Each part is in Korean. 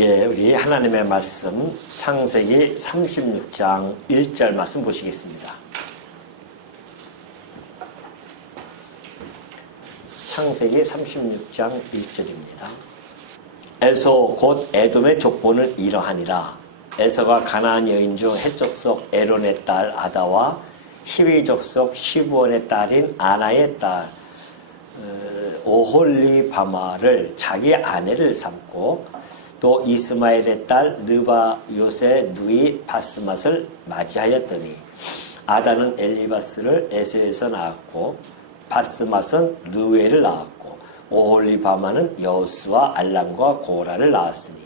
예, 우리 하나님의 말씀 창세기 36장 1절 말씀 보시겠습니다. 창세기 36장 1절입니다. 에서 곧 에돔의 족보는 이러하니라. 에서가 가나안 여인 중 헷족속 에론의 딸 아다와 히위 족속 시브온의 딸인 아나의 딸 오홀리바마를 자기 아내를 삼고 또 이스마엘의 딸 느바요의 누이 바스맛을 맞이하였더니 아다는 엘리바스를 에서에서 낳았고 바스맛은 느웨를 낳았고 오홀리바마는 여수와 알람과 고라를 낳았으니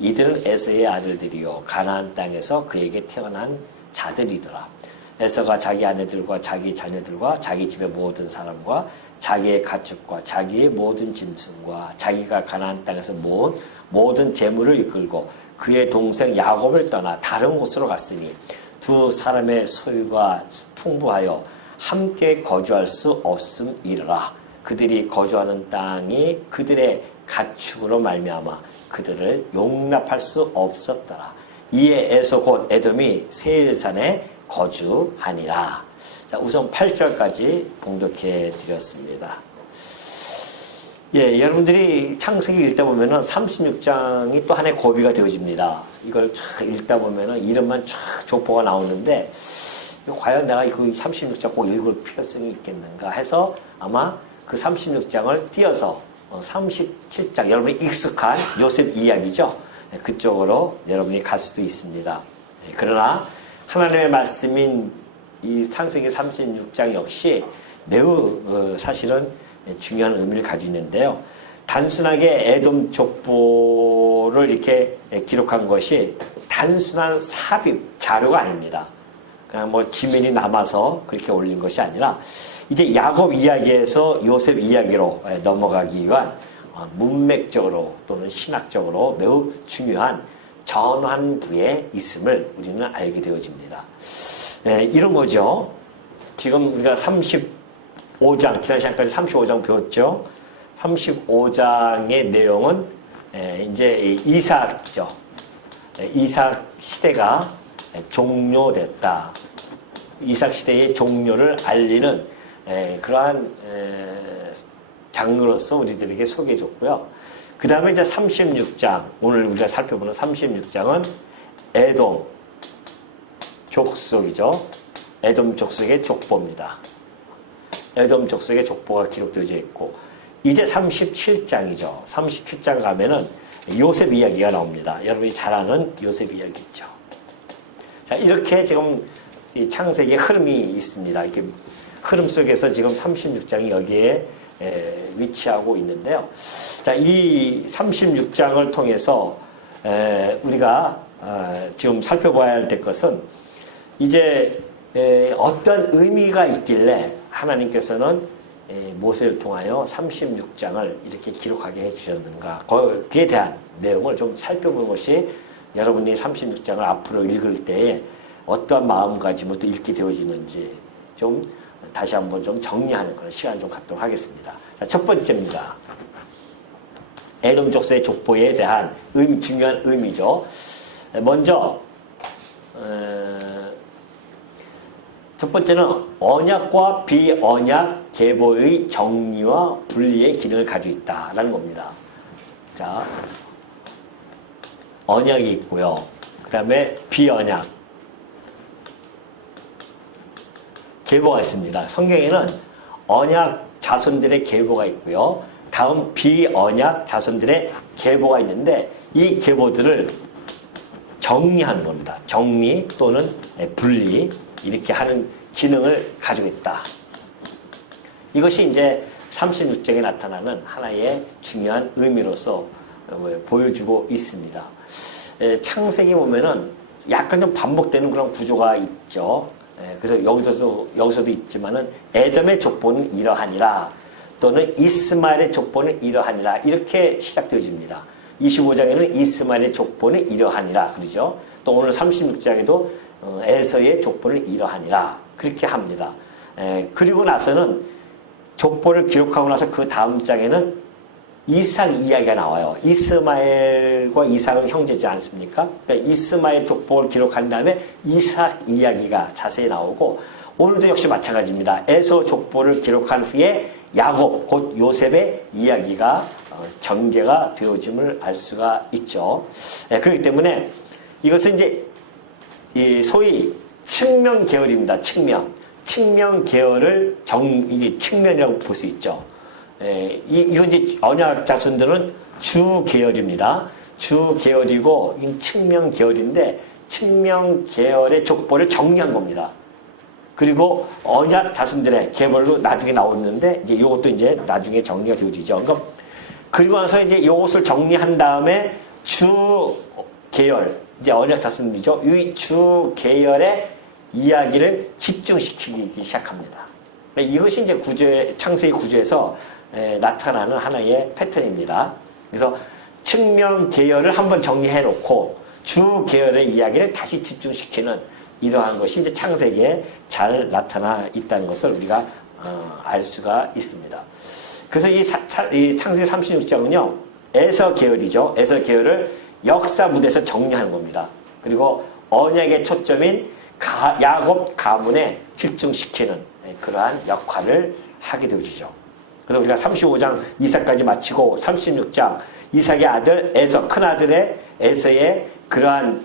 이들은 에서의 아들들이요 가나안 땅에서 그에게 태어난 자들이더라. 에서가 자기 아내들과 자기 자녀들과 자기 집의 모든 사람과 자기의 가축과 자기의 모든 짐승과 자기가 가나안 땅에서 모은 모든 재물을 이끌고 그의 동생 야곱을 떠나 다른 곳으로 갔으니 두 사람의 소유가 풍부하여 함께 거주할 수 없음이라. 그들이 거주하는 땅이 그들의 가축으로 말미암아 그들을 용납할 수 없었더라. 이에 에서 곧 에돔이 세일산에 거주하니라. 자, 우선 8절까지 봉독해 드렸습니다. 예, 여러분들이 창세기 읽다 보면은 36장이 또 하나의 고비가 되어집니다. 이걸 쫙 읽다 보면은 이름만 쫙 족보가 나오는데 과연 내가 이 36장 꼭 읽을 필요성이 있겠는가 해서 아마 그 36장을 띄어서 37장 여러분이 익숙한 요셉 이야기죠. 그쪽으로 여러분이 갈 수도 있습니다. 그러나 하나님의 말씀인 이 창세기 36장 역시 매우 사실은 중요한 의미를 가지고 있는데요. 단순하게 에돔 족보를 이렇게 기록한 것이 단순한 삽입, 자료가 아닙니다. 그냥 뭐 지면이 남아서 그렇게 올린 것이 아니라 이제 야곱 이야기에서 요셉 이야기로 넘어가기 위한 문맥적으로 또는 신학적으로 매우 중요한 전환부에 있음을 우리는 알게 되어집니다. 이런 거죠. 지금 우리가 35장, 지난 시간까지 35장 배웠죠. 35장의 내용은 이제 이삭이죠. 이삭 시대가 종료됐다. 이삭 시대의 종료를 알리는 그러한 장르로서 우리들에게 소개해줬고요. 그 다음에 이제 36장, 오늘 우리가 살펴보는 36장은 에돔 족속이죠. 에돔 족속의 족보입니다. 에돔 족속의 족보가 기록되어 있고, 이제 37장이죠. 37장 가면은 요셉 이야기가 나옵니다. 여러분이 잘 아는 요셉 이야기 있죠. 자, 이렇게 지금 이 창세기의 흐름이 있습니다. 이렇게 흐름 속에서 지금 36장이 여기에 위치하고 있는데요. 자, 이 36장을 통해서 우리가 지금 살펴봐야 될 것은 이제 어떤 의미가 있길래 하나님께서는 모세를 통하여 36장을 이렇게 기록하게 해주셨는가, 거기에 대한 내용을 좀 살펴보는 것이 여러분이 36장을 앞으로 읽을 때에 어떠한 마음가짐으로 또 읽게 되어지는지 좀 다시 한번 좀 정리하는 그런 시간을 좀 갖도록 하겠습니다. 자, 첫 번째입니다. 에돔 족속의 족보에 대한 중요한 의미죠. 먼저 첫 번째는 언약과 비언약 계보의 정리와 분리의 기능을 가지고 있다라는 겁니다. 자, 언약이 있고요. 그 다음에 비언약 계보가 있습니다. 성경에는 언약 자손들의 계보가 있고요. 다음 비언약 자손들의 계보가 있는데 이 계보들을 정리하는 겁니다. 정리 또는 분리 이렇게 하는 기능을 가지고 있다. 이것이 이제 36장에 나타나는 하나의 중요한 의미로서 보여주고 있습니다. 창세기 보면은 약간 좀 반복되는 그런 구조가 있죠. 그래서 여기서도 있지만은 에돔의 족보는 이러하니라 또는 이스마엘의 족보는 이러하니라 이렇게 시작되어집니다. 25장에는 이스마엘의 족보는 이러하니라 그러죠. 또 오늘 36장에도 에서의 족보는 이러하니라 그렇게 합니다. 그리고 나서는 족보를 기록하고 나서 그 다음 장에는 이삭 이야기가 나와요. 이스마엘과 이삭은 형제지 않습니까? 그러니까 이스마엘 족보를 기록한 다음에 이삭 이야기가 자세히 나오고, 오늘도 역시 마찬가지입니다. 에서 족보를 기록한 후에 야곱, 곧 요셉의 이야기가 전개가 되어짐을 알 수가 있죠. 그렇기 때문에 이것은 이제 소위 측면 계열입니다. 측면 계열을 이게 측면이라고 볼 수 있죠. 이건 이제 언약 자손들은 주 계열입니다. 주 계열이고 이 측면 계열인데 측면 계열의 족보를 정리한 겁니다. 그리고 언약 자손들의 계열로 나중에 나오는데 이제 이것도 이제 나중에 정리가 되어지죠. 그러니까 그리고 나서 이제 이것을 정리한 다음에 주 계열, 이제 언약 자손들이죠. 이 주 계열의 이야기를 집중시키기 시작합니다. 이것이 이제 창세기 구조에서 나타나는 하나의 패턴입니다. 그래서 측면 계열을 한번 정리해 놓고 주 계열의 이야기를 다시 집중시키는 이러한 것이 이제 창세기에 잘 나타나 있다는 것을 우리가 알 수가 있습니다. 그래서 이 창세기 36장은요, 에서 계열이죠. 에서 계열을 역사 무대에서 정리하는 겁니다. 그리고 언약의 초점인 야곱 가문에 집중시키는 그러한 역할을 하게 되어지죠. 그래서 우리가 35장 이삭까지 마치고 36장 이삭의 아들 에서, 큰아들의 에서의 그러한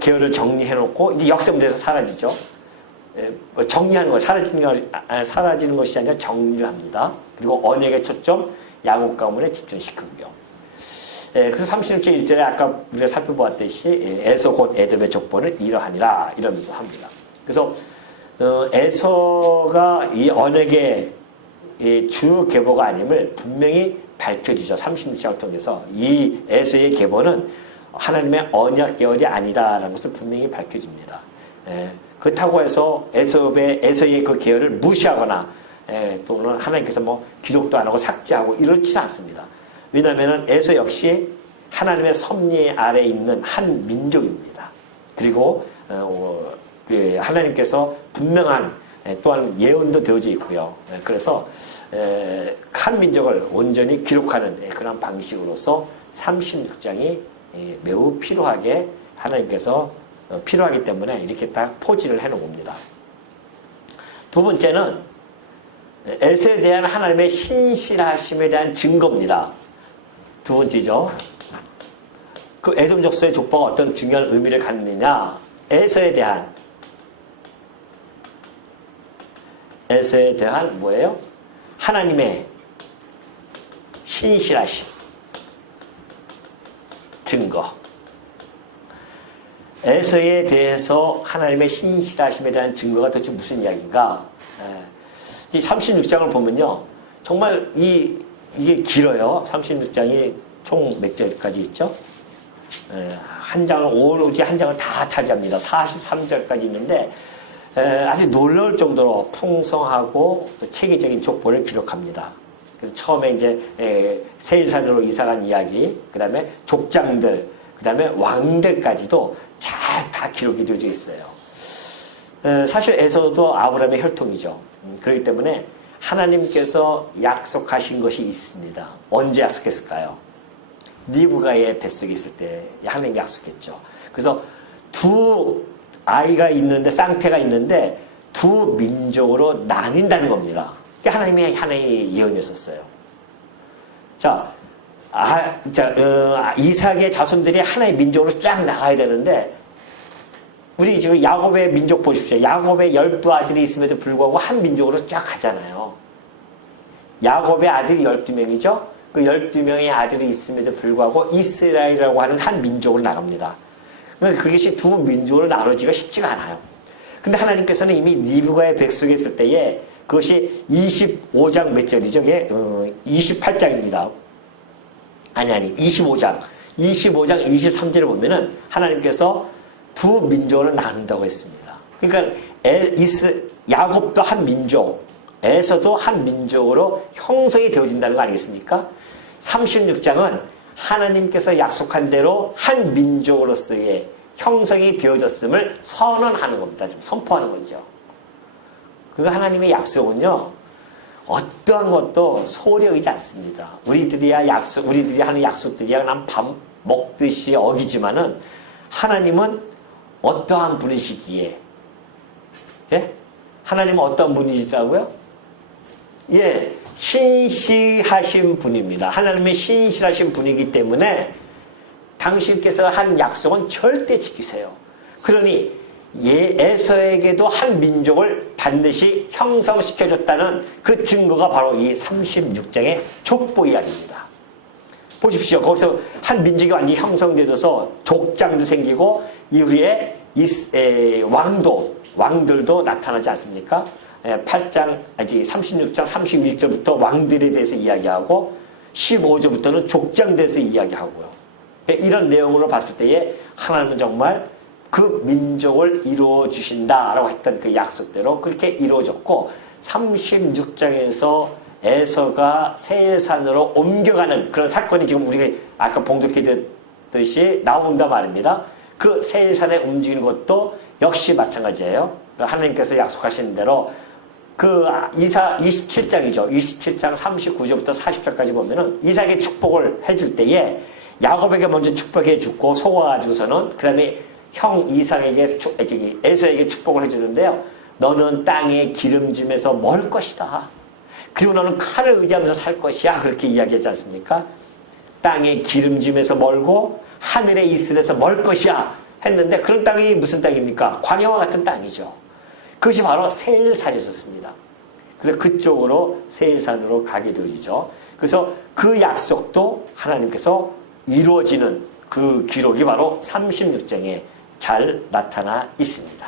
계열을 정리해놓고 이제 역사 무대에서 사라지죠. 정리하는 거, 사라지는 것이 아니라 정리를 합니다. 그리고 언약의 초점 야곱 가문에 집중시키고요. 그래서 36절 1절에 아까 우리가 살펴보았듯이 에서 곧 에돔의 족보는 이러하니라 이러면서 합니다. 그래서 에서가 이 언약의 주 계보가 아님을 분명히 밝혀지죠. 36장을 통해서 이 에서의 계보는 하나님의 언약 계열이 아니다라는 것을 분명히 밝혀집니다. 그렇다고 해서 에서의 그 계열을 무시하거나 또는 하나님께서 뭐 기록도 안 하고 삭제하고 이렇지 않습니다. 왜냐하면 에서 역시 하나님의 섭리 아래에 있는 한 민족입니다. 그리고 하나님께서 분명한 또한 예언도 되어져 있고요. 그래서 한 민족을 온전히 기록하는 그런 방식으로서 36장이 매우 필요하게 하나님께서 필요하기 때문에 이렇게 딱 포지를 해놓은 겁니다. 두 번째는 에서에 대한 하나님의 신실하심에 대한 증거입니다. 두 번째죠. 그 에돔 족속의 족보가 어떤 중요한 의미를 갖느냐. 에서에 대한 뭐예요? 하나님의 신실하심 증거. 에서에 대해서 하나님의 신실하심에 대한 증거가 도대체 무슨 이야기인가? 이 36장을 보면요, 정말 이게 길어요. 36장이 총 몇 절까지 있죠? 한 장을, 오로지 한 장을 다 차지합니다. 43절까지 있는데, 아주 놀라울 정도로 풍성하고 또 체계적인 족보를 기록합니다. 그래서 처음에 이제 세일산으로 이사간 이야기, 그 다음에 족장들, 그 다음에 왕들까지도 잘 다 기록이 되어져 있어요. 사실 에서도 아브라함의 혈통이죠. 그렇기 때문에 하나님께서 약속하신 것이 있습니다. 언제 약속했을까요? 리브가의 뱃속에 있을 때 하나님이 약속했죠. 그래서 두 아이가 있는데, 쌍태가 있는데 두 민족으로 나뉜다는 겁니다. 그게 하나님의 하나의 예언이었어요. 이삭의 자손들이 하나의 민족으로 쫙 나가야 되는데, 우리 지금 야곱의 민족 보십시오. 야곱의 12아들이 있음에도 불구하고 한 민족으로 쫙 가잖아요. 야곱의 아들이 12명이죠. 그 12명의 아들이 있음에도 불구하고 이스라엘이라고 하는 한 민족으로 나갑니다. 그것이 두 민족으로 나눠지기가 쉽지가 않아요. 근데 하나님께서는 이미 리브가의 뱃속에 있을 때에 그것이 25장 몇 절이죠? 28장입니다. 아니 25장 23절을 보면은 하나님께서 두 민족을 나눈다고 했습니다. 그러니까 야곱도 한 민족, 에서도 한 민족으로 형성이 되어진다는 거 아니겠습니까? 36장은 하나님께서 약속한 대로 한 민족으로서의 형성이 되어졌음을 선언하는 겁니다. 지금 선포하는 거죠. 그 하나님의 약속은요, 어떠한 것도 소홀히 않습니다. 우리들이 하는 약속들이야 그냥 밥 먹듯이 어기지만은 하나님은 어떠한 분이시기에, 예? 하나님은 어떤 분이시라고요? 예, 신실하신 분입니다. 하나님은 신실하신 분이기 때문에 당신께서 한 약속은 절대 지키세요. 그러니 에서에게도 한 민족을 반드시 형성시켜줬다는 그 증거가 바로 이 36장의 족보 이야기입니다. 보십시오. 거기서 한 민족이 완전히 형성되어서 족장도 생기고 이후에 왕들도 나타나지 않습니까? 36장 31절부터 왕들에 대해서 이야기하고 15절부터는 족장에 대해서 이야기하고요. 이런 내용으로 봤을 때에 하나님은 정말 그 민족을 이루어 주신다라고 했던 그 약속대로 그렇게 이루어졌고 36장에서 에서가 세일산으로 옮겨가는 그런 사건이 지금 우리가 아까 봉독했듯이 나온다 말입니다. 그 세일산에 움직이는 것도 역시 마찬가지예요. 하나님께서 약속하신 대로 그 이사 27장이죠. 27장 39절부터 40절까지 보면은 이삭에게 축복을 해줄 때에 야곱에게 먼저 축복해 주고 속아가지고서는 그 다음에 형 이삭에게 에서에게 축복을 해주는데요. 너는 땅의 기름짐에서 멀 것이다. 그리고 너는 칼을 의지하면서 살 것이야. 그렇게 이야기하지 않습니까? 땅의 기름짐에서 멀고 하늘의 이슬에서 멀 것이야 했는데 그런 땅이 무슨 땅입니까? 광야와 같은 땅이죠. 그것이 바로 세일산이었습니다. 그래서 그쪽으로 세일산으로 가게 되죠. 그래서 그 약속도 하나님께서 이루어지는 그 기록이 바로 36장에 잘 나타나 있습니다.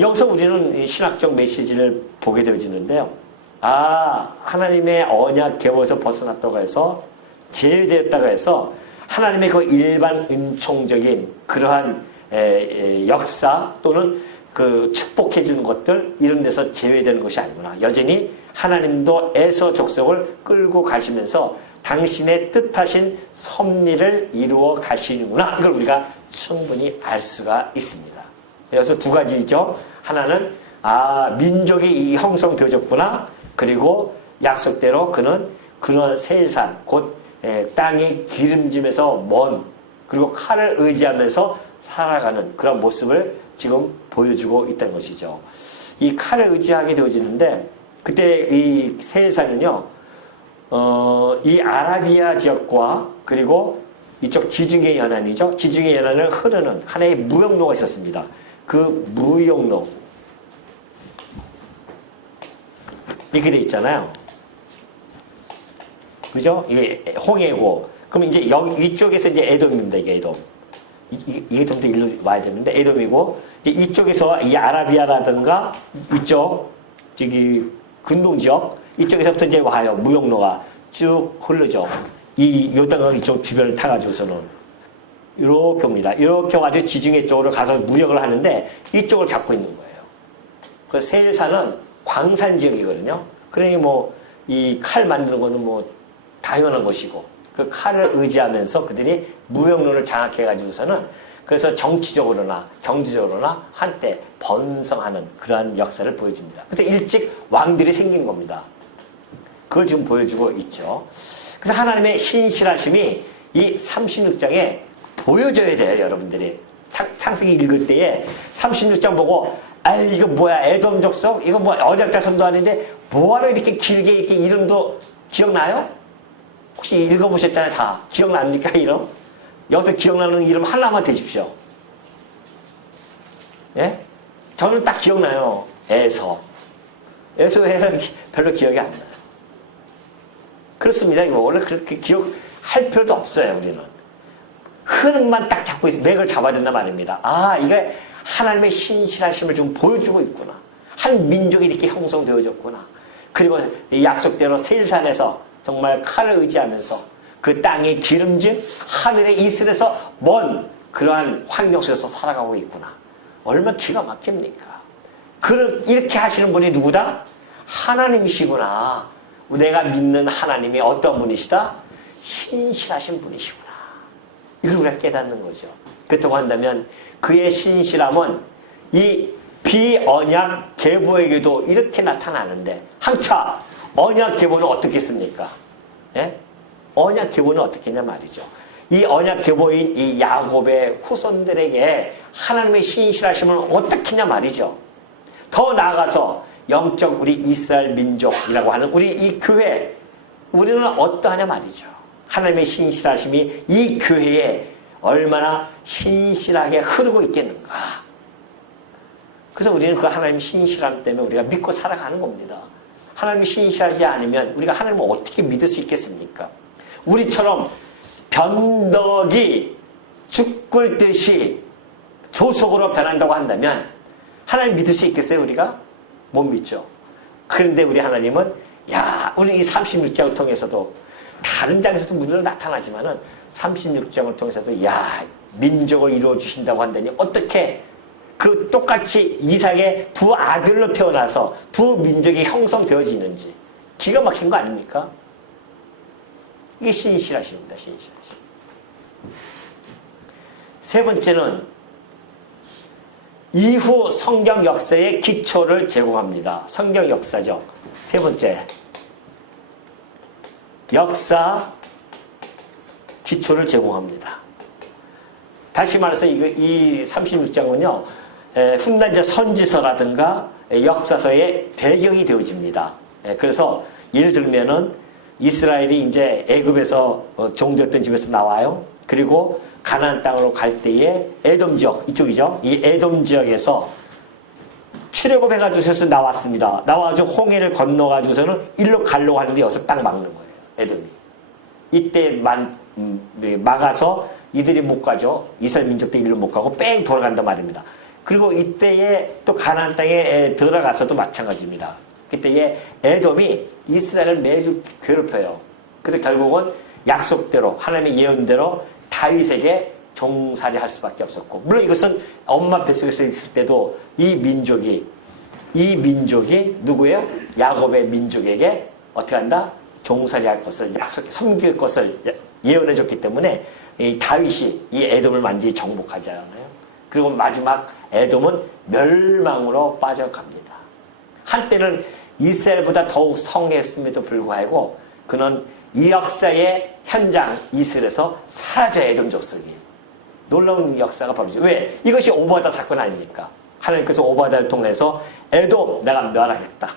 여기서 우리는 신학적 메시지를 보게 되어지는데요. 하나님의 언약 계보에서 벗어났다고 해서 제외되었다고 해서 하나님의 그 일반 은총적인 그러한 역사 또는 그 축복해 주는 것들 이런 데서 제외되는 것이 아니구나. 여전히 하나님도 에서 족속을 끌고 가시면서 당신의 뜻하신 섭리를 이루어 가시는구나. 이걸 우리가 충분히 알 수가 있습니다. 여기서 두 가지죠. 하나는 민족이 형성되어졌구나. 그리고 약속대로 그는 그런 세일산 곧 땅의 기름짐에서 먼 그리고 칼을 의지하면서 살아가는 그런 모습을 지금 보여주고 있다는 것이죠. 이 칼을 의지하게 되어지는데 그때 이 세일산은요. 이 아라비아 지역과 그리고 이쪽 지중해 연안이죠. 지중해 연안을 흐르는 하나의 무역로가 있었습니다. 그 무역로 이렇게 돼 있잖아요. 그죠? 이게 홍해고. 그럼 이제 이쪽에서 이제 에돔입니다. 이게 에돔. 이게 좀 더 일로 와야 되는데 에돔이고 이제 이쪽에서 이 아라비아라든가 이쪽 저기 근동 지역 이쪽에서부터 이제 와요. 무역로가 쭉 흐르죠. 이 요단강 이쪽 주변을 타가지고서는 이렇게 옵니다. 이렇게 와가지고 지중해 쪽으로 가서 무역을 하는데 이쪽을 잡고 있는 거예요. 그 세일산은 광산 지역이거든요. 그러니 뭐 이 칼 만드는 거는 뭐 당연한 것이고 그 칼을 의지하면서 그들이 무역로를 장악해가지고서는 그래서 정치적으로나 경제적으로나 한때 번성하는 그러한 역사를 보여줍니다. 그래서 일찍 왕들이 생긴 겁니다. 그걸 지금 보여주고 있죠. 그래서 하나님의 신실하심이 이 36장에 보여져야 돼요, 여러분들이. 창세기 읽을 때에 36장 보고, 이거 뭐야, 에돔 족속? 이거 뭐, 언약자손도 아닌데, 뭐하러 이렇게 길게 이렇게 이름도 기억나요? 혹시 읽어보셨잖아요, 다. 기억납니까, 이름? 여기서 기억나는 이름 하나만 대십시오. 예? 저는 딱 기억나요. 에서에는 별로 기억이 안 나요. 그렇습니다. 이거 원래 그렇게 기억할 필요도 없어요, 우리는. 흐름만 딱 잡고 있어. 맥을 잡아야 된단 말입니다. 이게 하나님의 신실하심을 좀 보여주고 있구나. 한 민족이 이렇게 형성되어졌구나. 그리고 이 약속대로 세일산에서 정말 칼을 의지하면서 그 땅의 기름짐, 하늘의 이슬에서 먼 그러한 환경 속에서 살아가고 있구나. 얼마나 기가 막힙니까? 이렇게 하시는 분이 누구다? 하나님이시구나. 내가 믿는 하나님이 어떤 분이시다? 신실하신 분이시구나. 이걸 우리가 깨닫는 거죠. 그렇다고 한다면 그의 신실함은 이 비언약 계보에게도 이렇게 나타나는데 한차 언약 계보는 어떻게 씁니까? 예? 언약 계보는 어떻게 했냐 말이죠. 이 언약 계보인 이 야곱의 후손들에게 하나님의 신실하심을 어떻게 했냐 말이죠. 더 나아가서 영적 우리 이스라엘 민족이라고 하는 우리 이 교회, 우리는 어떠하냐 말이죠. 하나님의 신실하심이 이 교회에 얼마나 신실하게 흐르고 있겠는가. 그래서 우리는 그 하나님 신실함 때문에 우리가 믿고 살아가는 겁니다. 하나님이 신실하지 않으면 우리가 하나님을 어떻게 믿을 수 있겠습니까? 우리처럼 변덕이 죽 끓듯이 조속으로 변한다고 한다면 하나님 믿을 수 있겠어요, 우리가? 못 믿죠. 그런데 우리 하나님은, 야, 우리 이 36장을 통해서도 다른 장에서도 물론 나타나지만은 36장을 통해서도, 야, 민족을 이루어 주신다고 한다니 어떻게 그 똑같이 이삭의 두 아들로 태어나서 두 민족이 형성되어지는지 기가 막힌 거 아닙니까? 이게 신실하십니다. 신실하심. 세 번째는 이후 성경 역사의 기초를 제공합니다. 성경 역사죠. 세 번째, 역사 기초를 제공합니다. 다시 말해서 이 36장은요, 훗날 이제 선지서라든가 역사서의 배경이 되어집니다. 그래서 예를 들면은 이스라엘이 이제 애굽에서 종되었던 집에서 나와요. 그리고 가나안 땅으로 갈 때에 에돔 지역, 이쪽이죠. 이 에돔 지역에서 출애굽해가지고서 나왔습니다. 나와가지고 홍해를 건너가지고서는 일로 가려고 하는데 여기서 딱 막는 거예요. 에돔이. 이때 막아서 이들이 못 가죠. 이스라엘 민족도 일로 못 가고 뺑 돌아간단 말입니다. 그리고 이때에 또 가나안 땅에 들어가서도 마찬가지입니다. 그때에 에돔이 이스라엘을 매주 괴롭혀요. 그래서 결국은 약속대로 하나님의 예언대로 다윗에게 종살이 할 수밖에 없었고, 물론 이것은 엄마 뱃속에서 있을 때도 이 민족이 누구예요? 야곱의 민족에게 어떻게 한다? 종살이 할 것을 약속, 섬길 것을 예언해 줬기 때문에 이 다윗이 이 에돔을 완전히 정복하지 않아요. 그리고 마지막 에돔은 멸망으로 빠져갑니다. 한때는 이스라엘보다 더욱 성했음에도 불구하고 그는 이 역사의 현장 이스라엘에서 사라져야 에돔 족속이. 놀라운 역사가 벌어지죠. 왜? 이것이 오바다 사건 아닙니까? 하나님께서 오바다를 통해서 에돔 내가 멸하겠다.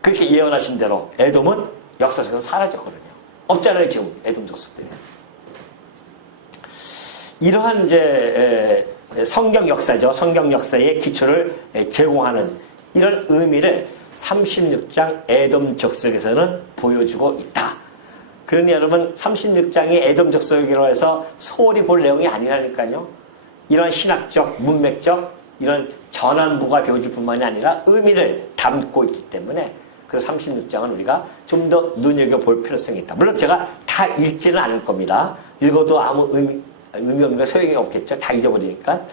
그렇게 예언하신 대로 에돔은 역사 속에서 사라졌거든요. 없잖아요, 지금 에돔 족속들이. 이러한 이제 성경 역사죠. 성경 역사의 기초를 제공하는 이런 의미를 36장 에돔 족속에서는 보여주고 있다. 그러니 여러분 36장이 에돔 족속이라고 해서 소홀히 볼 내용이 아니라니까요. 이런 신학적, 문맥적 이런 전환부가 되어질 뿐만이 아니라 의미를 담고 있기 때문에 그 36장은 우리가 좀 더 눈여겨볼 필요성이 있다. 물론 제가 다 읽지는 않을 겁니다. 읽어도 아무 의미 없는 소용이 없겠죠. 다 잊어버리니까.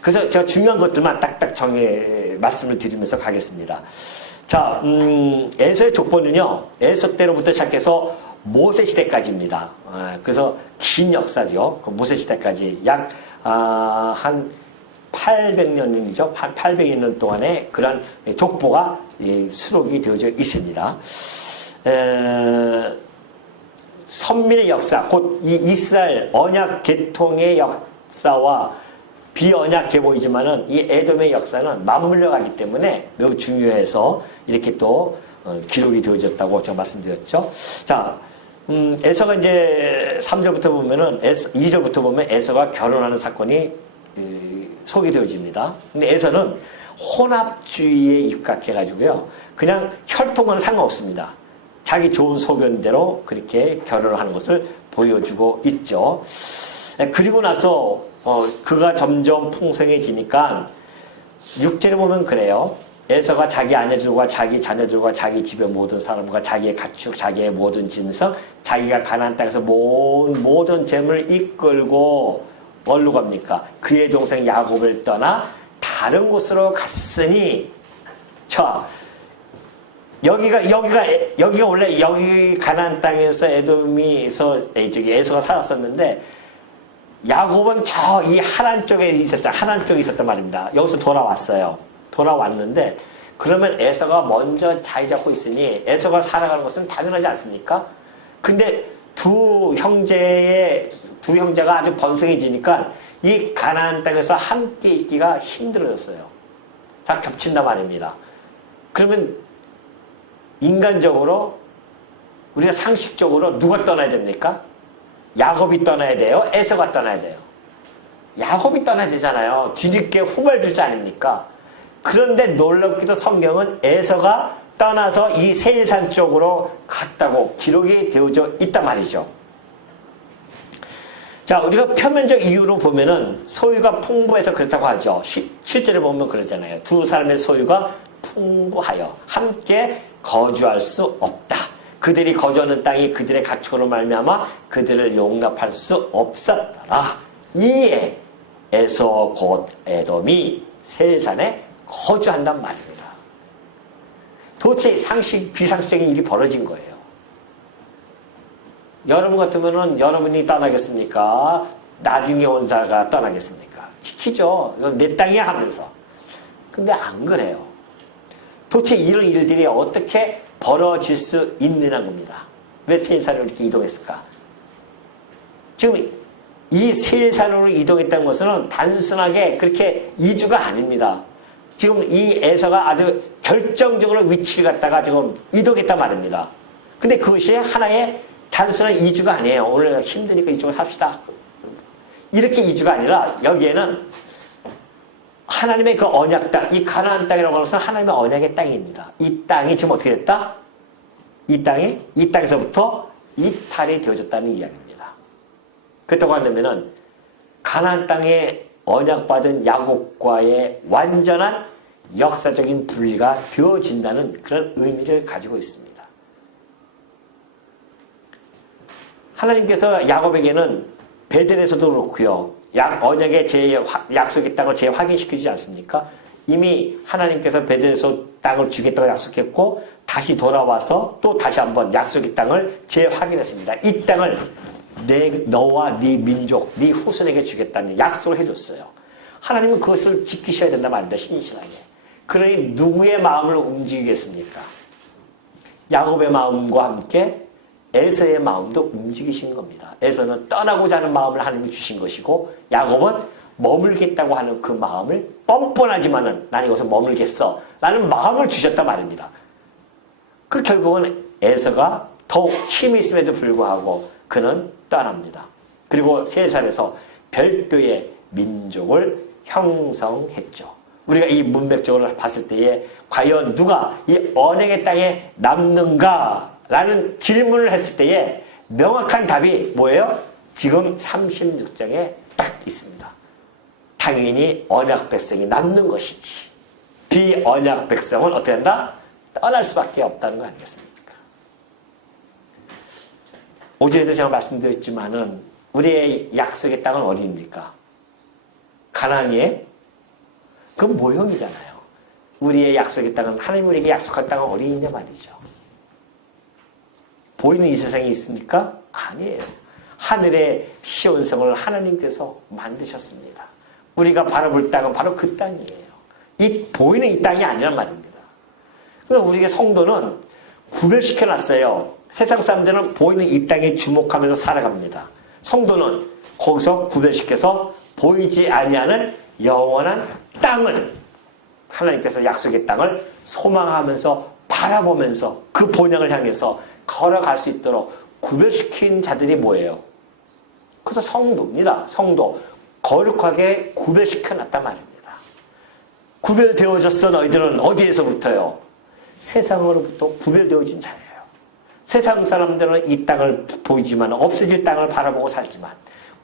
그래서 제가 중요한 것들만 딱딱 정해 말씀을 드리면서 가겠습니다. 자, 에서의 족보는요, 에서 때로부터 시작해서 모세 시대까지입니다. 그래서 긴 역사죠. 그 모세 시대까지 약 한 800년이죠. 한 800년 동안에 그런 족보가 수록이 되어져 있습니다. 선민의 역사, 곧 이 이스라엘 언약 계통의 역사와 비언약 계보이지만은 이 에돔의 역사는 맞물려 가기 때문에 매우 중요해서 이렇게 또 기록이 되어졌다고 제가 말씀드렸죠. 자, 에서가 이제 3절부터 보면은 2절부터 보면 에서가 결혼하는 사건이 소개되어집니다. 근데 에서는 혼합주의에 입각해가지고요, 그냥 혈통과는 상관없습니다. 자기 좋은 소견대로 그렇게 결혼을 하는 것을 보여주고 있죠. 그리고 나서 그가 점점 풍성해지니까 6절에 보면 그래요. 에서가 자기 아내들과 자기 자녀들과 자기 집의 모든 사람과 자기의 가축, 자기의 모든 짐승, 자기가 가나안 땅에서 모든 재물을 이끌고 어디로 갑니까? 그의 동생 야곱을 떠나 다른 곳으로 갔으니, 자, 여기가 원래 여기 가나안 땅에서 에서가 살았었는데, 야곱은 저 이 하란 쪽에 있었단 말입니다. 여기서 돌아왔어요. 돌아왔는데 그러면 에서가 먼저 자리 잡고 있으니 에서가 살아가는 것은 당연하지 않습니까? 근데 두 형제가 아주 번성해지니까 이 가나안 땅에서 함께 있기가 힘들어졌어요. 다 겹친단 말입니다. 그러면 인간적으로 우리가 상식적으로 누가 떠나야 됩니까? 야곱이 떠나야 돼요? 에서가 떠나야 돼요? 야곱이 떠나야 되잖아요. 뒤늦게 후발주자 아닙니까? 그런데 놀랍게도 성경은 에서가 떠나서 이 세일산 쪽으로 갔다고 기록이 되어져 있단 말이죠. 자, 우리가 표면적 이유로 보면은 소유가 풍부해서 그렇다고 하죠. 실제로 보면 그러잖아요. 두 사람의 소유가 풍부하여 함께 거주할 수 없다. 그들이 거주하는 땅이 그들의 가축으로 말미암아 그들을 용납할 수 없었더라. 이에 에서 곧 에돔이 세일산에 거주한단 말입니다. 도대체 비상식적인 일이 벌어진 거예요. 여러분 같으면은 여러분이 떠나겠습니까? 나중에 온 자가 떠나겠습니까? 지키죠. 이건 내 땅이야 하면서. 근데 안 그래요. 도대체 이런 일들이 어떻게 벌어질 수 있느냐 겁니다. 왜 세일산으로 이렇게 이동했을까? 지금 이 세일산으로 이동했다는 것은 단순하게 그렇게 이주가 아닙니다. 지금 이 에서가 아주 결정적으로 위치를 갖다가 지금 이동했단 말입니다. 근데 그것이 하나의 단순한 이주가 아니에요. 오늘 힘드니까 이쪽으로 삽시다. 이렇게 이주가 아니라 여기에는 하나님의 그 언약 땅, 이 가나안 땅이라고 하는 것은 하나님의 언약의 땅입니다. 이 땅이 지금 어떻게 됐다? 이 땅에서부터 이탈이 되어졌다는 이야기입니다. 그렇다고 한다면은 가나안 땅에 언약받은 야곱과의 완전한 역사적인 분리가 되어진다는 그런 의미를 가지고 있습니다. 하나님께서 야곱에게는 베델에서도 그렇고요. 언약의 약속의 땅을 재확인시키지 않습니까? 이미 하나님께서 베델에서 땅을 주겠다고 약속했고 다시 돌아와서 또 다시 한번 약속의 땅을 재확인했습니다. 이 땅을 너와 네 민족, 네 후손에게 주겠다는 약속을 해줬어요. 하나님은 그것을 지키셔야 된단 말입니다. 신실하게. 그러니 누구의 마음을 움직이겠습니까? 야곱의 마음과 함께 에서의 마음도 움직이신 겁니다. 에서는 떠나고자 하는 마음을 하나님이 주신 것이고 야곱은 머물겠다고 하는 그 마음을 뻔뻔하지만은 나는 이곳에 머물겠어 라는 마음을 주셨단 말입니다. 그 결국은 에서가 더욱 힘이 있음에도 불구하고 그는 떠납니다. 그리고 세살에서 별도의 민족을 형성했죠. 우리가 이 문맥적으로 봤을 때에 과연 누가 이 언약의 땅에 남는가 라는 질문을 했을 때에 명확한 답이 뭐예요? 지금 36장에 딱 있습니다. 당연히 언약 백성이 남는 것이지. 비언약 백성은 어떻게 한다? 떠날 수밖에 없다는 거 아니겠습니까? 어제도 제가 말씀드렸지만은 우리의 약속의 땅은 어디입니까? 가나안이에요? 그건 모형이잖아요. 우리의 약속의 땅은 하나님 우리에게 약속한 땅은 어디냐 말이죠. 보이는 이 세상에 있습니까? 아니에요. 하늘의 시온성을 하나님께서 만드셨습니다. 우리가 바라볼 땅은 바로 그 땅이에요. 보이는 이 땅이 아니란 말입니다. 그러니까 우리의 성도는 구별시켜놨어요. 세상 사람들은 보이는 이 땅에 주목하면서 살아갑니다. 성도는 거기서 구별시켜서 보이지 아니하는 영원한 땅을 하나님께서 약속의 땅을 소망하면서 바라보면서 그 본향을 향해서 걸어갈 수 있도록 구별시킨 자들이 뭐예요? 그래서 성도입니다. 성도. 거룩하게 구별시켜놨단 말입니다. 구별되어졌어 너희들은 어디에서부터요? 세상으로부터 구별되어진 자예요. 세상 사람들은 이 땅을 보이지만 없어질 땅을 바라보고 살지만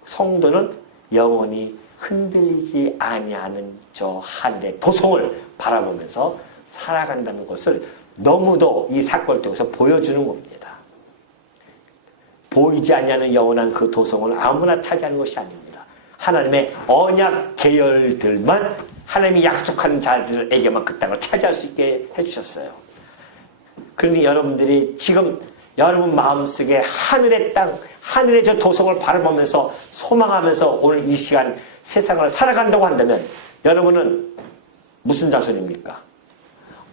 성도는 영원히 흔들리지 아니하는 저 하늘의 도성을 바라보면서 살아간다는 것을 너무도 이 사건을 통해서 보여주는 겁니다. 보이지 아니하는 영원한 그 도성을 아무나 차지하는 것이 아닙니다. 하나님의 언약 계열들만 하나님이 약속하는 자들에게만 그 땅을 차지할 수 있게 해주셨어요. 그러니 여러분들이 지금 여러분 마음속에 하늘의 땅, 하늘의 저 도성을 바라보면서 소망하면서 오늘 이 시간 세상을 살아간다고 한다면 여러분은 무슨 자손입니까?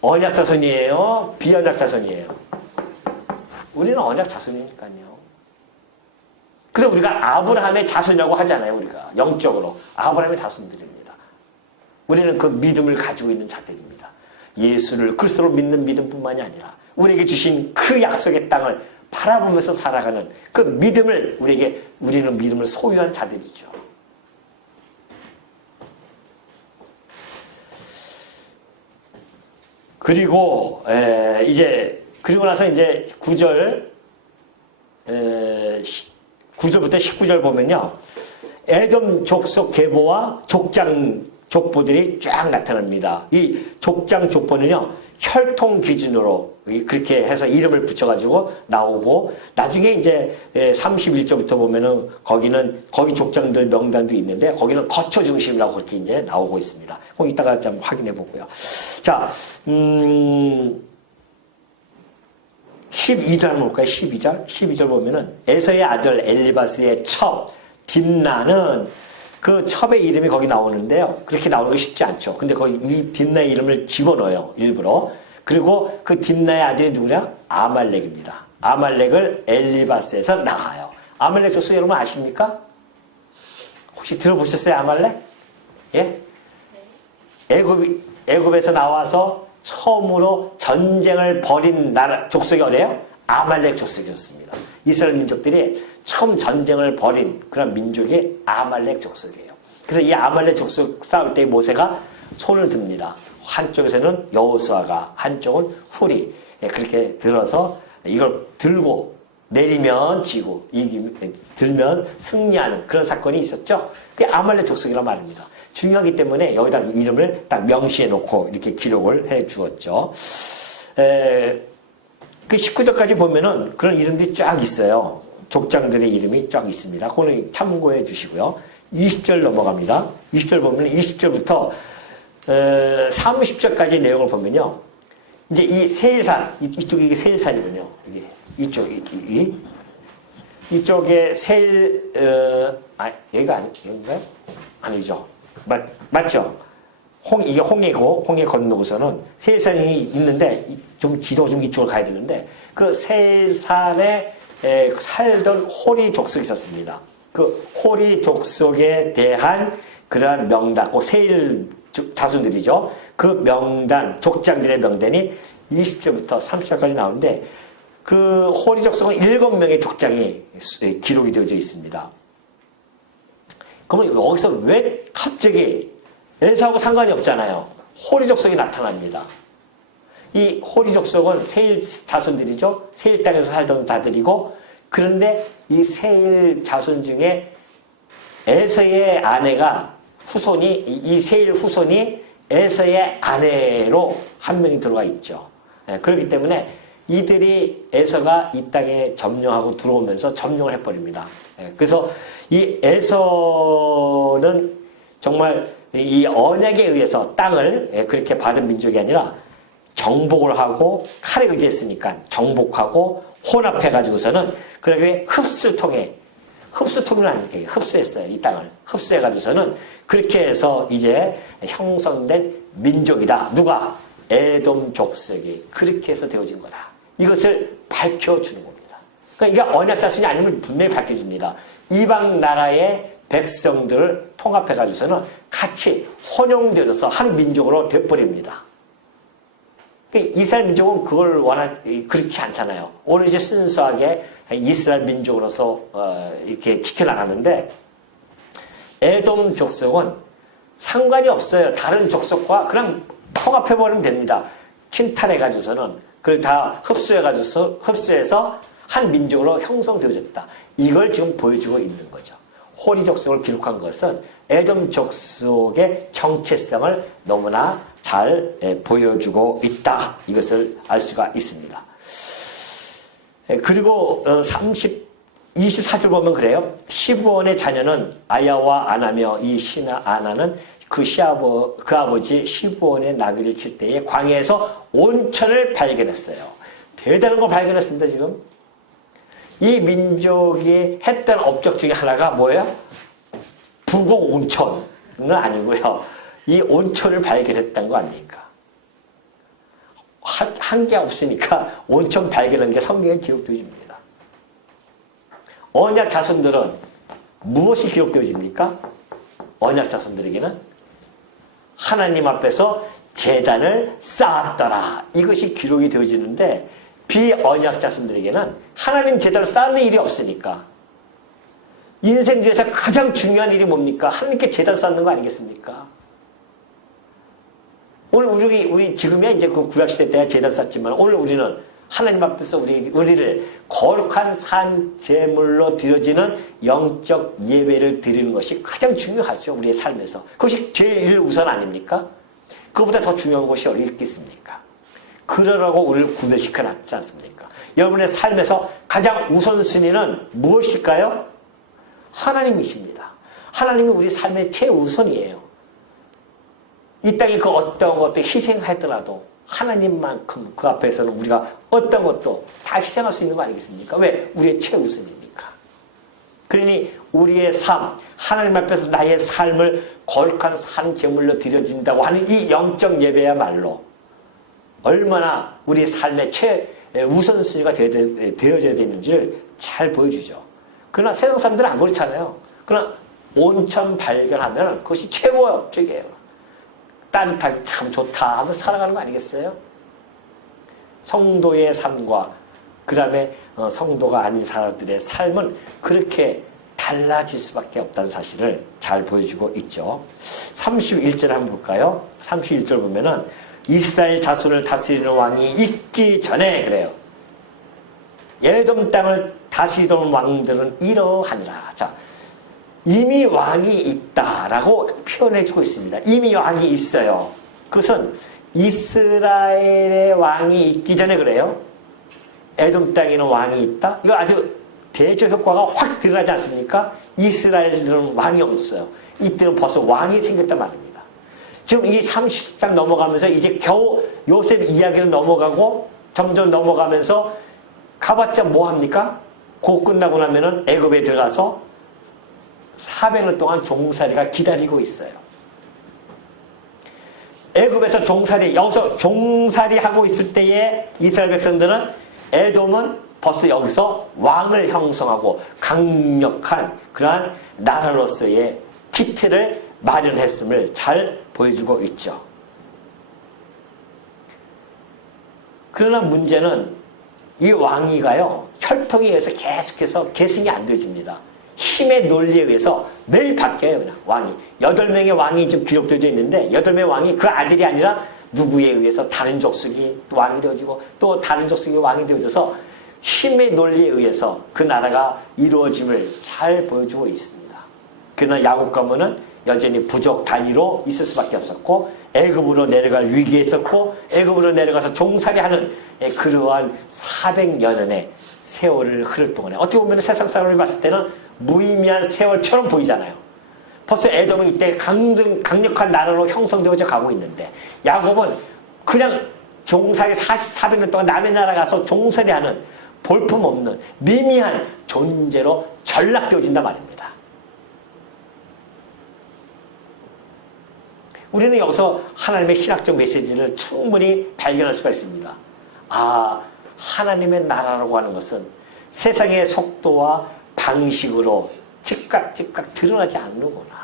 언약 자손이에요? 비언약 자손이에요? 우리는 언약 자손이니까요. 그래서 우리가 아브라함의 자손이라고 하잖아요. 우리가 영적으로 아브라함의 자손들입니다. 우리는 그 믿음을 가지고 있는 자들입니다. 예수를 그리스도로 믿는 믿음뿐만이 아니라 우리에게 주신 그 약속의 땅을 바라보면서 살아가는 그 믿음을 우리는 믿음을 소유한 자들이죠. 그리고 그리고 나서 이제 9절부터 19절 보면요. 에돔 족속 계보와 족장 족보들이 쫙 나타납니다. 이 족장 족보는요. 혈통 기준으로 그렇게 해서 이름을 붙여가지고 나오고 나중에 이제 31절부터 보면은 거기 족장들 명단도 있는데 거기는 거처 중심이라고 그렇게 이제 나오고 있습니다. 그거 이따가 좀 확인해 보고요. 자, 12절 한번 볼까요? 12절 보면은 에서의 아들 엘리바스의 첩 딥나는 그 첩의 이름이 거기 나오는데요. 그렇게 나오는 게 쉽지 않죠. 근데 거기 이 딥나의 이름을 집어넣어요. 일부러. 그리고 그 딥나의 아들이 누구냐? 아말렉입니다. 아말렉을 엘리바스에서 낳아요. 아말렉 족속 여러분 아십니까? 혹시 들어보셨어요? 아말렉? 예? 애굽에서 나와서 처음으로 전쟁을 벌인 나라 족속이 어디예요? 아말렉 족속이었습니다. 이스라엘 민족들이 처음 전쟁을 벌인 그런 민족이 아말렉 족속이에요. 그래서 이 아말렉 족속 싸울 때 모세가 손을 듭니다. 한쪽에서는 여호수아가, 한쪽은 훌이 그렇게 들어서 이걸 들고 내리면 지고 들면 승리하는 그런 사건이 있었죠. 그게 아말렉 족속이란 말입니다. 중요하기 때문에 여기다 이름을 딱 명시해 놓고 이렇게 기록을 해 주었죠. 그 19절까지 보면은 그런 이름들이 쫙 있어요. 족장들의 이름이 쫙 있습니다. 그거는 참고해 주시고요. 20절 넘어갑니다. 20절 보면 20절부터 30절까지 내용을 보면요. 이제 이 세일산, 이쪽이 이게 세일산이군요. 이쪽에 세일, 여기가 여기인가요? 아니죠. 맞죠? 이게 홍해고, 홍해 건너고서는 세일산이 있는데, 좀 지도가 좀 이쪽으로 가야 되는데, 그 세일산에 살던 호리 족속이 있었습니다. 그 호리 족속에 대한 그러한 명단, 그 세일 자손들이죠. 그 명단, 족장들의 명단이 20절부터 30절까지 나오는데, 그 호리 족속은 7명의 족장이 기록이 되어져 있습니다. 그러면 여기서 왜 갑자기 에서하고 상관이 없잖아요. 호리 족속이 나타납니다. 이 호리 족속은 세일 자손들이죠. 세일 땅에서 살던 자들이고, 그런데 이 세일 자손 중에 에서의 아내가 이 세일 후손이 에서의 아내로 한 명이 들어가 있죠. 그렇기 때문에 이들이 에서가 이 땅에 점령하고 들어오면서 점령을 해버립니다. 그래서 이 에서는 정말 이 언약에 의해서 땅을 그렇게 받은 민족이 아니라 정복을 하고 칼에 의지했으니까 정복하고 혼합해가지고서는 그렇게 흡수통일 아니에요. 흡수했어요. 이 땅을 흡수해가지고서는 그렇게 해서 이제 형성된 민족이다. 누가? 에돔 족속이 그렇게 해서 되어진 거다. 이것을 밝혀주는 겁니다. 그러니까 이게 언약 자손이 아니면 분명히 밝혀줍니다. 이방 나라의 백성들을 통합해가지고서는 같이 혼용되어서 한 민족으로 돼버립니다. 이스라엘 민족은 그걸 그렇지 않잖아요. 오로지 순수하게 이스라엘 민족으로서 이렇게 지켜나가는데 에돔 족속은 상관이 없어요. 다른 족속과 그냥 통합해버리면 됩니다. 침탈해가지고서는 그걸 다 흡수해서 한 민족으로 형성되어졌다. 이걸 지금 보여주고 있는 거죠. 호리 족속을 기록한 것은 에돔 족속의 정체성을 너무나 잘 보여주고 있다. 이것을 알 수가 있습니다. 그리고 24절 보면 그래요. 시브온의 자녀는 아야와 아나며 이 시나 아나는 그 아버지 시브온의 나귀를 칠 때에 광야에서 온천을 발견했어요. 대단한 걸 발견했습니다. 지금 이 민족이 했던 업적 중에 하나가 뭐예요? 부곡 온천은 아니고요. 이 온천을 발견했다는 거 아닙니까? 한 게 없으니까 온천 발견한 게 성경에 기록되어집니다. 언약 자손들은 무엇이 기록되어집니까? 언약 자손들에게는 하나님 앞에서 제단을 쌓았더라. 이것이 기록이 되어지는데 비언약 자손들에게는 하나님 제단을 쌓는 일이 없으니까 인생 중에서 가장 중요한 일이 뭡니까? 하나님께 제단 쌓는 거 아니겠습니까? 오늘 우리 지금이야 이제 그 구약시대 때야 제단 쌓지만 오늘 우리는 하나님 앞에서 우리를 거룩한 산 제물로 드려지는 영적 예배를 드리는 것이 가장 중요하죠. 우리의 삶에서. 그것이 제일 우선 아닙니까? 그것보다 더 중요한 것이 어디 있겠습니까? 그러라고 우리를 구별시켜 놨지 않습니까? 여러분의 삶에서 가장 우선순위는 무엇일까요? 하나님이십니다. 하나님이 우리 삶의 최우선이에요. 이 땅에 그 어떤 것도 희생하더라도 하나님만큼 그 앞에서는 우리가 어떤 것도 다 희생할 수 있는 거 아니겠습니까? 왜? 우리의 최우선입니까? 그러니 우리의 삶, 하나님 앞에서 나의 삶을 거룩한 산 제물로 드려진다고 하는 이 영적 예배야말로 얼마나 우리 삶의 최우선순위가 되어져야 되는지를 잘 보여주죠. 그러나 세상 사람들은 안 그렇잖아요. 그러나 온천 발견하면 그것이 최고의 업적이에요. 따뜻하게 참 좋다 하면서 살아가는 거 아니겠어요? 성도의 삶과 그 다음에 성도가 아닌 사람들의 삶은 그렇게 달라질 수밖에 없다는 사실을 잘 보여주고 있죠. 31절 한번 볼까요? 31절 보면은 이스라엘 자손을 다스리는 왕이 있기 전에 그래요. 에돔 땅을 다스리던 왕들은 이러하니라. 자, 이미 왕이 있다라고 표현해주고 있습니다. 이미 왕이 있어요. 그것은 이스라엘의 왕이 있기 전에 그래요. 에돔 땅에는 왕이 있다. 이거 아주 대조 효과가 확 드러나지 않습니까? 이스라엘은 왕이 없어요. 이때는 벌써 왕이 생겼단 말입니다. 지금 이 30장 넘어가면서 이제 겨우 요셉 이야기를 넘어가고 점점 넘어가면서 가봤자 뭐합니까? 곧 끝나고 나면은 애굽에 들어가서 400년 동안 종살이가 기다리고 있어요. 애굽에서 여기서 종살이 하고 있을 때에 이스라엘 백성들은 에돔은 벌써 여기서 왕을 형성하고 강력한 그러한 나라로서의 기틀을 마련했음을 잘 보여주고 있죠. 그러나 문제는 이 왕위가요, 혈통에 의해서 계속해서 계승이 안 되어집니다. 힘의 논리에 의해서 매일 바뀌어요, 그냥 왕이. 8명의 왕이 지금 기록되어 있는데 8명의 왕이 그 아들이 아니라 누구에 의해서 다른 족속이 왕이 되어지고 또 다른 족속이 왕이 되어져서 힘의 논리에 의해서 그 나라가 이루어짐을 잘 보여주고 있습니다. 그러나 야곱 가문은 여전히 부족 단위로 있을 수밖에 없었고 애굽으로 내려갈 위기에 있었고 애굽으로 내려가서 종살이하는 그러한 400년의 세월을 흐를 동안에 어떻게 보면 세상 사람이 봤을 때는 무의미한 세월처럼 보이잖아요. 벌써 에돔은 이때 강력한 나라로 형성되어져 가고 있는데 야곱은 그냥 종살이 400년 동안 남의 나라 가서 종살이하는 볼품없는 미미한 존재로 전락되어진단 말입니다. 우리는 여기서 하나님의 신학적 메시지를 충분히 발견할 수가 있습니다. 아, 하나님의 나라라고 하는 것은 세상의 속도와 방식으로 즉각 드러나지 않는구나.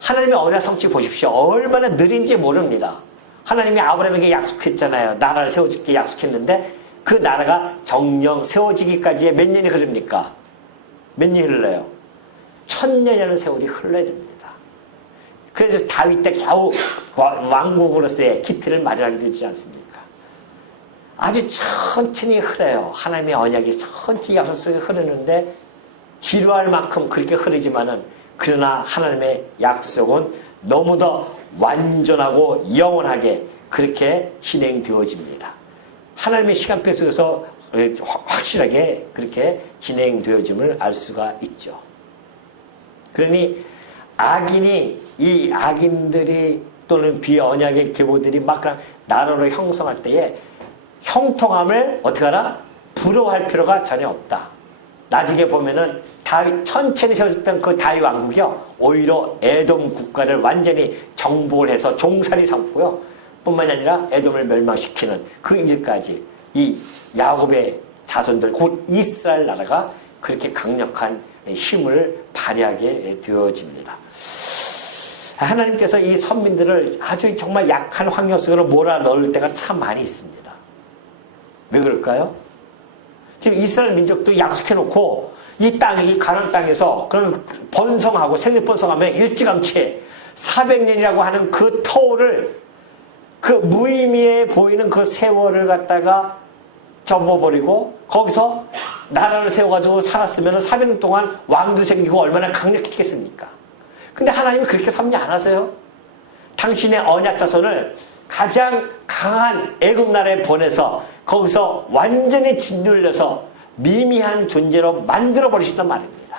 하나님의 언약 성취 보십시오. 얼마나 느린지 모릅니다. 하나님이 아브라함에게 약속했잖아요. 나라를 세워줄게 약속했는데 그 나라가 정령 세워지기까지의 몇 년이 흐릅니까? 몇 년이 흘러요? 1000년이라는 세월이 흘러야 됩니다. 그래서 다윗 때 겨우 왕국으로서의 기틀을 마련하게 되지 않습니까? 아주 천천히 흘러요. 하나님의 언약이 천천히 약속 속에 흐르는데 지루할 만큼 그렇게 흐르지만은 그러나 하나님의 약속은 너무도 완전하고 영원하게 그렇게 진행되어집니다. 하나님의 시간표 속에서 확실하게 그렇게 진행되어짐을 알 수가 있죠. 그러니 이 악인들이 또는 비언약의 계보들이 막 나라로 형성할 때에 형통함을 어떻게 하나? 부러워할 필요가 전혀 없다. 나중에 보면은 다윗 천천히 세워졌던 그 다윗 왕국이요 오히려 에돔 국가를 완전히 정복을 해서 종살이 삼고요 뿐만이 아니라 에돔을 멸망시키는 그 일까지 이 야곱의 자손들 곧 이스라엘 나라가 그렇게 강력한 힘을 발휘하게 되어집니다. 하나님께서 이 선민들을 아주 정말 약한 환경 속으로 몰아넣을 때가 참 많이 있습니다. 왜 그럴까요? 지금 이스라엘 민족도 약속해놓고 이 땅, 이 가나안 땅에서 그런 번성하고 생육번성하면 일찌감치 400년이라고 하는 그 터울을 그 무의미해 보이는 그 세월을 갖다가 접어버리고 거기서 나라를 세워가지고 살았으면 400년 동안 왕도 생기고 얼마나 강력했겠습니까? 근데 하나님은 그렇게 섭리 안 하세요. 당신의 언약 자손을 가장 강한 애굽 나라에 보내서 거기서 완전히 짓눌려서 미미한 존재로 만들어 버리신단 말입니다.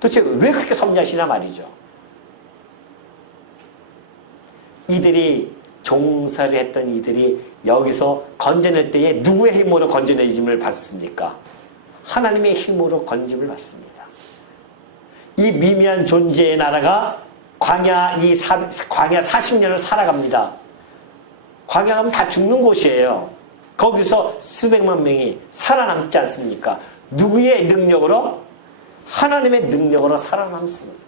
도대체 왜 그렇게 섭리하시나 말이죠. 이들이 종살이 했던 이들이 여기서 건져낼 때에 누구의 힘으로 건져내짐을 받습니까? 하나님의 힘으로 건짐을 받습니다. 이 미미한 존재의 나라가 광야 40년을 살아갑니다. 광야 가면 다 죽는 곳이에요. 거기서 수백만 명이 살아남지 않습니까? 누구의 능력으로? 하나님의 능력으로 살아남습니다.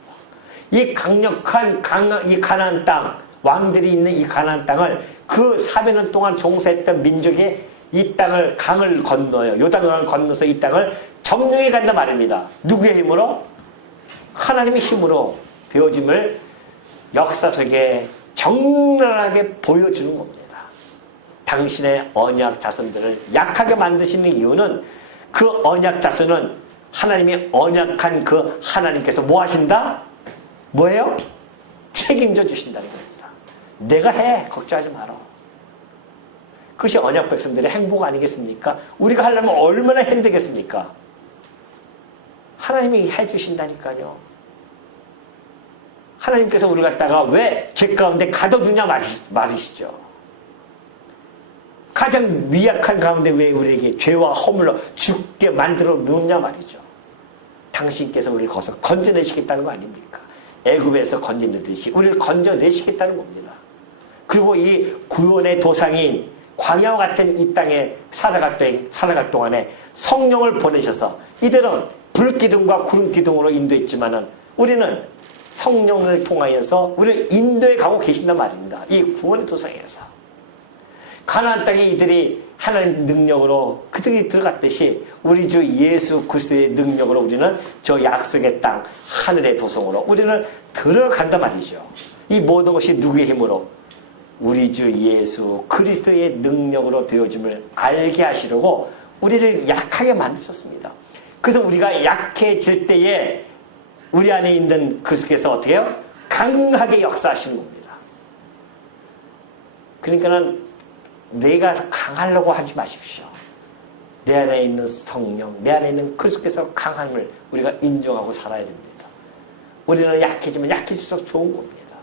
이 강력한 이 가나안 땅, 왕들이 있는 이 가나안 땅을 그 400년 동안 종사했던 민족이 이 땅을 강을 건너요. 요단강을 건너서 이 땅을 점령해 간단 말입니다. 누구의 힘으로? 하나님의 힘으로 되어짐을 역사 속에 적나라하게 보여주는 겁니다. 당신의 언약 자손들을 약하게 만드시는 이유는 그 언약 자손은 하나님이 언약한 그 하나님께서 뭐 하신다? 뭐예요? 책임져 주신다는 겁니다. 내가 해. 걱정하지 마라. 그것이 언약 백성들의 행복 아니겠습니까? 우리가 하려면 얼마나 힘들겠습니까? 하나님이 해주신다니까요. 하나님께서 우리를 갖다가 왜 죄 가운데 가둬두냐 말이시죠. 가장 미약한 가운데 왜 우리에게 죄와 허물로 죽게 만들어 놓냐 말이죠. 당신께서 우리를 거기서 건져내시겠다는 거 아닙니까? 애굽에서 건져내듯이 우리를 건져내시겠다는 겁니다. 그리고 이 구원의 도상인 광야와 같은 이 땅에 살아갈 동안에 성령을 보내셔서 이들은 불기둥과 구름기둥으로 인도했지만은 우리는 성령을 통하여서 우리를 인도해 가고 계신단 말입니다. 이 구원의 도상에서. 가나안 땅에 이들이 하나님 능력으로 그들이 들어갔듯이 우리 주 예수 그리스도의 능력으로 우리는 저 약속의 땅 하늘의 도성으로 우리는 들어간단 말이죠. 이 모든 것이 누구의 힘으로? 우리 주 예수 그리스도의 능력으로 되어짐을 알게 하시려고 우리를 약하게 만드셨습니다. 그래서 우리가 약해질 때에 우리 안에 있는 그리스도께서 어떻게 해요? 강하게 역사하시는 겁니다. 그러니까는 내가 강하려고 하지 마십시오. 내 안에 있는 성령, 내 안에 있는 그리스도께서 강함을 우리가 인정하고 살아야 됩니다. 우리는 약해지면 약해질수록 좋은 겁니다.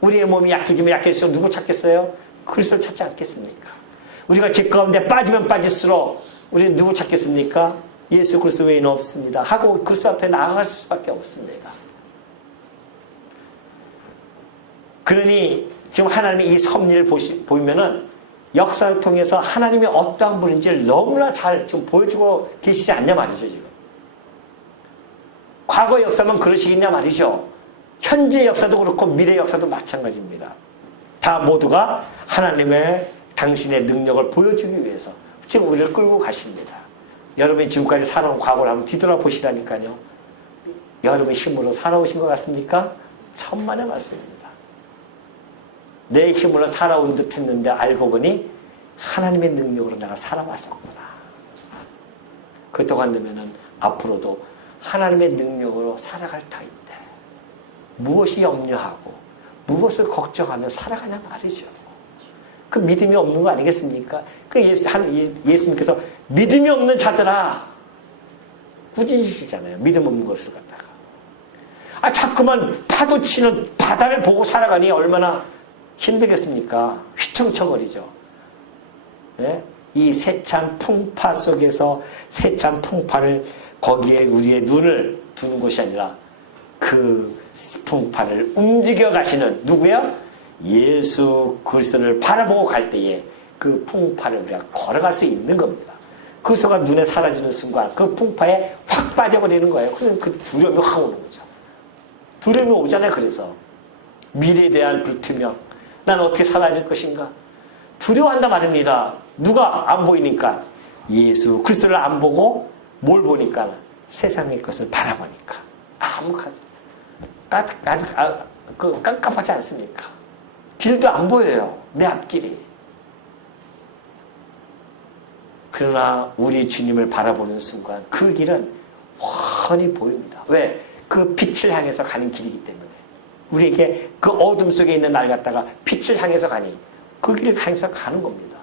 우리의 몸이 약해지면 약해질수록 누구 찾겠어요? 그리스도를 찾지 않겠습니까? 우리가 죄 가운데 빠지면 빠질수록 우리는 누구 찾겠습니까? 예수 그리스도 외에는 없습니다. 하고 그리스도 앞에 나아갈 수밖에 없습니다. 그러니 지금 하나님이 이 섭리를 보이면은 역사를 통해서 하나님이 어떠한 분인지를 너무나 잘 지금 보여주고 계시지 않냐 말이죠, 지금. 과거 역사만 그러시겠냐 말이죠. 현재 역사도 그렇고 미래 역사도 마찬가지입니다. 다 모두가 하나님의 당신의 능력을 보여주기 위해서 지금 우리를 끌고 가십니다. 여러분이 지금까지 살아온 과거를 한번 뒤돌아보시라니까요. 여러분의 힘으로 살아오신 것 같습니까? 천만의 말씀입니다. 내 힘으로 살아온 듯 했는데 알고 보니 하나님의 능력으로 내가 살아왔었구나. 그렇다고 한다면 앞으로도 하나님의 능력으로 살아갈 터인데 무엇이 염려하고 무엇을 걱정하며 살아가냐 말이죠. 그 믿음이 없는 거 아니겠습니까? 그 예수님께서 믿음이 없는 자들아 꾸짖으시잖아요. 믿음 없는 것을 갖다가. 자꾸만 파도 치는 바다를 보고 살아가니 얼마나 힘들겠습니까? 휘청청거리죠. 네? 이 세찬 풍파 속에서 세찬 풍파를 거기에 우리의 눈을 두는 것이 아니라 그 풍파를 움직여 가시는 누구야? 예수 그리스도를 바라보고 갈 때에 그 풍파를 우리가 걸어갈 수 있는 겁니다. 그리스도가 눈에 사라지는 순간 그 풍파에 확 빠져버리는 거예요. 그럼 그 두려움이 확 오는 거죠. 두려움이 오잖아요. 그래서 미래에 대한 불투명, 난 어떻게 살아야 것인가? 두려워한다 말입니다. 누가 안 보이니까? 예수 그리스도를 안 보고 뭘 보니까? 세상의 것을 바라보니까 암흑하죠. 아주 깜깜하지 않습니까? 길도 안 보여요. 내 앞길이. 그러나 우리 주님을 바라보는 순간 그 길은 훤히 보입니다. 왜? 그 빛을 향해서 가는 길이기 때문에. 우리에게 그 어둠 속에 있는 날 갖다가 빛을 향해서 가니 그 길을 향해서 가는 겁니다.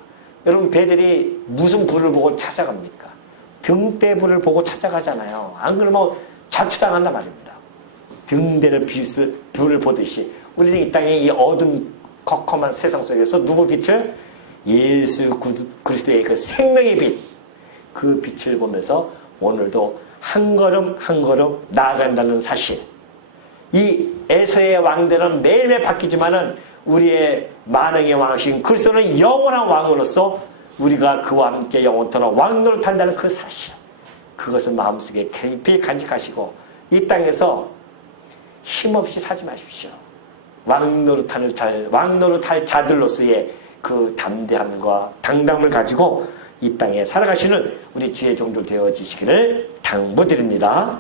여러분, 배들이 무슨 불을 보고 찾아갑니까? 등대불을 보고 찾아가잖아요. 안 그러면 자추당한단 말입니다. 등대를 불을 보듯이 우리는 이 땅의 이 어둠 컴컴한 세상 속에서 누구 빛을? 예수 그리스도의 그 생명의 빛, 그 빛을 보면서 오늘도 한 걸음 한 걸음 나아간다는 사실. 이 에서의 왕들은 매일매일 바뀌지만은 우리의 만왕의 왕이신 그리스도는 영원한 왕으로서 우리가 그와 함께 영원토록 왕노릇 한다는 그 사실, 그것을 마음속에 깊이 간직하시고 이 땅에서 힘없이 사지 마십시오. 왕노릇할 자들로서의 그 담대함과 당당함을 가지고 이 땅에 살아가시는 우리 주의 종들 되어지시기를 당부드립니다.